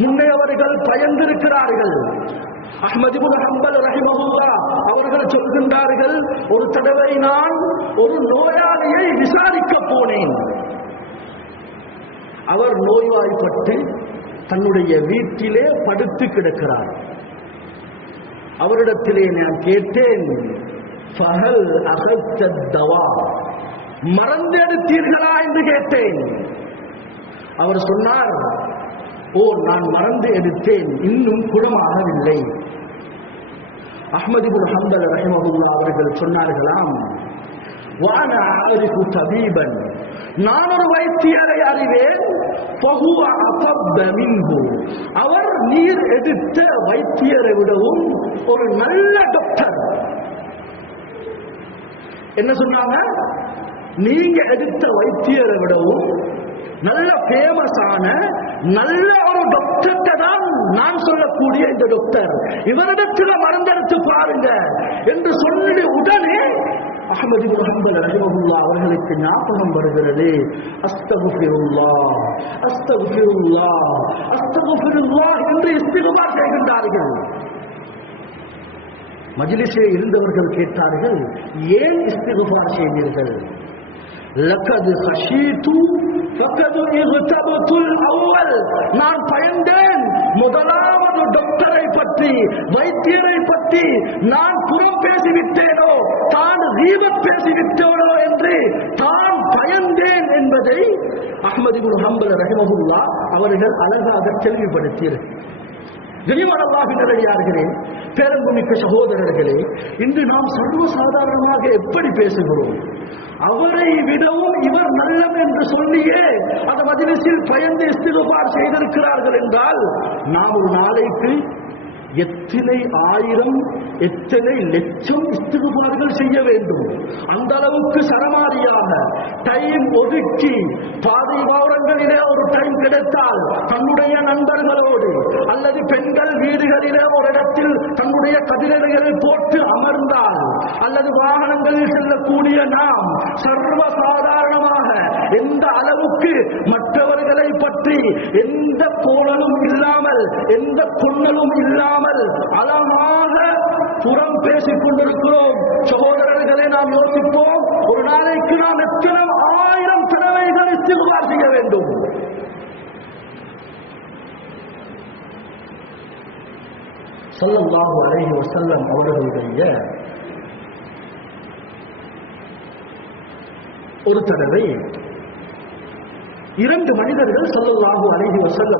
முன்னையவர்கள் பயந்திருக்கிறார்கள். அஹ்மது இப்னு ஹம்பல் ரஹிமஹுல்லாஹ் அவர்கள் சொல்கின்றார்கள், ஒரு தடவை நான் ஒரு நோயாளியை விசாரிக்க போனேன். அவர் நோய்வாய்ப்பட்டு தன்னுடைய வீட்டிலே படுத்து கிடக்கிறார். அவரிடத்திலே நான் கேட்டேன், ஃபஹல் அகத்த தவா, மருந்து எடுத்தீர்களா என்று கேட்டேன். அவர் சொன்னார், ஓ, நான் மருந்து எடுத்தேன், இன்னும் குணமாகவில்லை. அஹ்மது இப்னு ஹம்பல் ரஹிமஹுல்லாஹ் அவர்கள் சொன்னார்களாம், வானா அரிஃபு தபீபன், நான் ஒரு வைத்தியரை அறிவேன், ஃபஹுவ அஃபத்த மின்ஹு, அவர் நீர் எடுத்த வைத்தியரை விடவும் ஒரு நல்ல டாக்டர். என்ன சொன்னாங்க? நீங்க எடுத்த வைத்தியரை விடவும் நல்ல ஃபேமஸான நல்ல ஒரு டாக்டர்கிட்ட தான் நான் சொல்லக்கூடிய இந்த டாக்டர், இவரிடத்துல மருந்தெடுத்து பாருங்க என்று சொன்ன உடனே அஹ்மது இப்னு ஹம்பல் ரஹிமஹுல்லாஹ் அவர்களுக்கு ஞாபகம் வருகிறது, அஸ்தக்ஃபிருல்லாஹ் அஸ்தக்ஃபிருல்லாஹ் அஸ்தக்ஃபிருல்லாஹ் என்று இஸ்திக்ஃபார் செய்கின்றார்கள். மஜ்லிஸிலே இருந்தவர்கள் கேட்டார்கள், ஏன் இஸ்திக்ஃபார் செய்தீர்கள்? லகத் ஹஷீது ஃபகத் இக்தபதுல் அவ்வல், நான் பயந்தேன், முதலாவது டாக்டரை பற்றி வைத்தியரை பற்றி நான் புறம் பேசிவிட்டேனோ, தான் கீபத் பேசிவிட்டேனோ என்று தான் பயந்தேன் என்பதை அஹ்மது இப்னு ஹம்பல் ரஹிமஹுல்லாஹ் அவர்கள் அழகாக தெளிவுபடுத்தினர். கனிமனல்லாஹின் நல்லடியார்களே, பேரன்புமிக்க சகோதரர்களே, இன்று நாம் சர்வசாதாரணமாக எப்படி பேசுகிறோம்? அவரை விடவும் இவர் நல்லம் என்று சொல்லியே அந்த மஜ்லிஸில் பயந்து இஸ்திக்ஃபார் செய்திருக்கிறார்கள் என்றால், நாம் ஒரு நாளைக்கு எத்தனை ஆயிரம் எத்தனை லட்சம் இஸ்திக்ஃபார்கள் செய்ய வேண்டும். அந்த அளவுக்கு சரமாரியாக டைம் ஒதுக்கி பாதை வாரங்களிலே ஒரு டைம் கிடைத்தால் தன்னுடைய நண்பர்களோடு அல்லது பெண்கள் வீடுகளிலே ஒரு இடத்தில் தன்னுடைய கதிரைகளை போட்டு அமர்ந்தால் அல்லது வாகனங்களில் செல்லக்கூடிய நாம் சர்வசாதாரணமாக எந்த அளவுக்கு மற்றவர்களை பற்றி எந்த கோணலும் இல்லாமல் எந்த கொன்னலும் இல்லாமல் அழகாக புறம் பேசிக் கொண்டிருக்கிறோம். சகோதரர்களை நாம் யோசிப்போம், ஒரு நாளைக்கு நாம் எத்தனை ஆயிரம் தடவைகள் இஸ்திக்ஃபார் செய்ய வேண்டும். ஸல்லல்லாஹு அலைஹி வஸல்லம் அவர்களுடைய ஒரு தடவை இரண்டு மனிதர்கள் ஸல்லல்லாஹு அலைஹி வஸல்லம்